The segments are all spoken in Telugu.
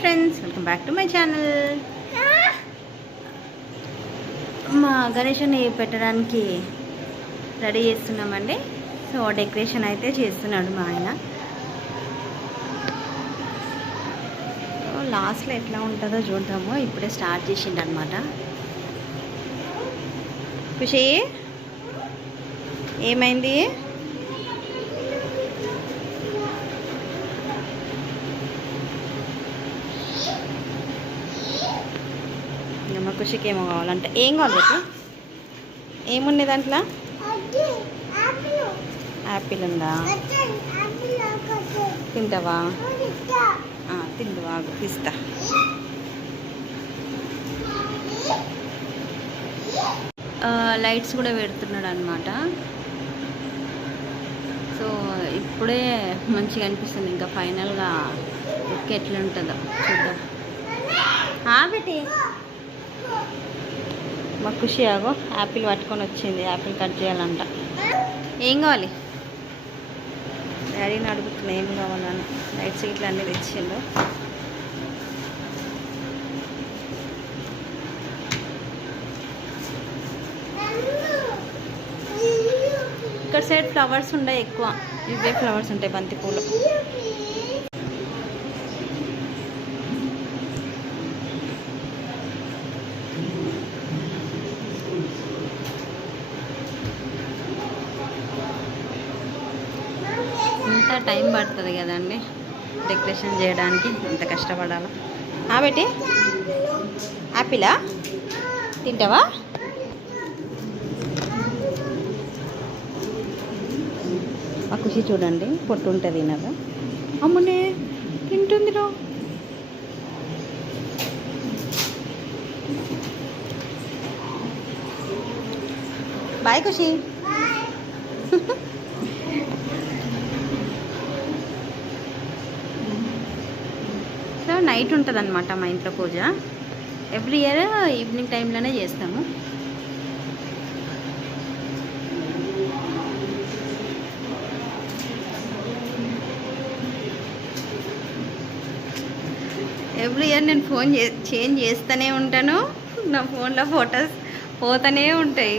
Friends, welcome back to my channel. మా గణేషుని పెట్టడానికి రెడీ చేస్తున్నామండి. సో డెకరేషన్ అయితే చేస్తున్నాడు మా ఆయన. లాస్ట్లో ఎట్లా ఉంటుందో చూద్దాము. ఇప్పుడే స్టార్ట్ చేసిండు అనమాట. ఖుషి ఏమైంది? మా ఖుషికి ఏమో కావాలంటే ఏం కావాలి? ఏముంది దాంట్లో? యాపిల్ ఉందా? తింటావా? తిందువా, తీస్తా. లైట్స్ కూడా పెడుతున్నాడు అనమాట. సో ఇప్పుడే మంచిగా అనిపిస్తుంది. ఇంకా ఫైనల్గా లుక్ ఎట్లా ఉంటుందో చూద్దాం. బెట్టి మా ఖుషి ఆగో యాపిల్ పట్టుకొని వచ్చింది. యాపిల్ కట్ చేయాలంట. ఏం కావాలి? డాడీని అడుగుతున్నా ఏం కావాలని. లైట్స్ ఇట్లా అన్నీ తెచ్చిండు. ఇక్కడ సైడ్ ఫ్లవర్స్ ఉంటాయి ఎక్కువ. ఇవే ఫ్లవర్స్ ఉంటాయి, బంతిపూలు. ఇంత టైం పడుతుంది కదండి డెకరేషన్ చేయడానికి, అంత కష్టపడాలి. బెట్టి యాపిలా తింటావా? ఆ ఖుషి చూడండి, పొట్టు ఉంటుంది కదా. అమ్మునే తింటుందిరా. బాయ్ ఖుషి. సో నైట్ ఉంటుంది అనమాట మా ఇంట్లో పూజ. ఎవ్రీ ఇయర్ ఈవినింగ్ టైంలోనే చేస్తాము. ఎవ్రీ ఇయర్ నేను ఫోన్ చేంజ్ చేస్తూనే ఉంటాను. నా ఫోన్లో ఫొటోస్ పోతూనే ఉంటాయి.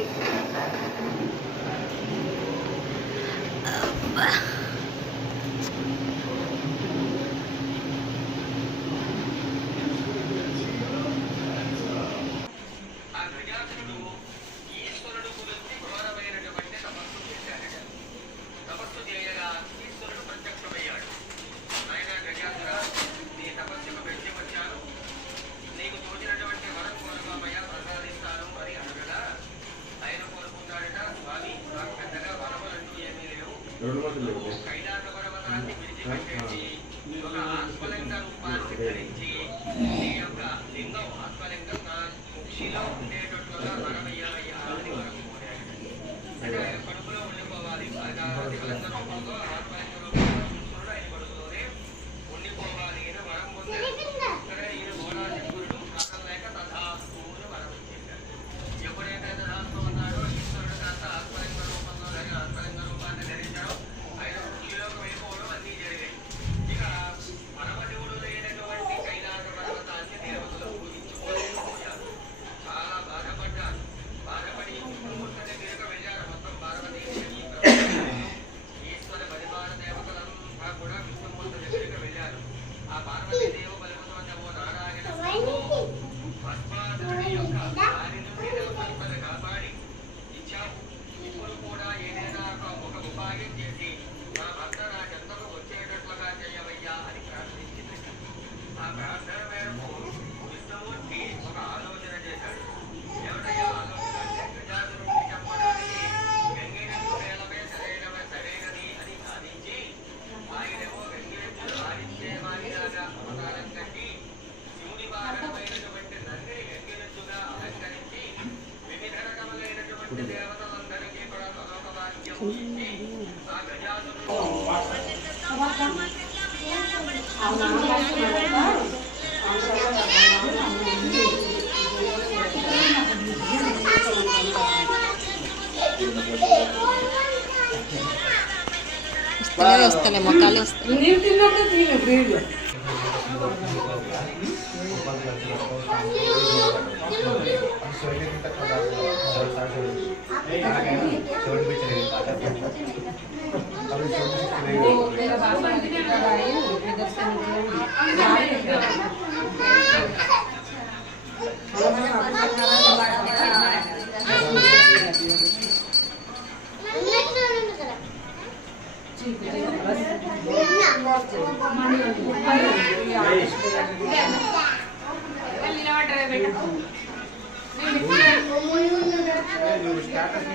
వస్తలే మొక్కలు వస్తాయి. స్టాటస్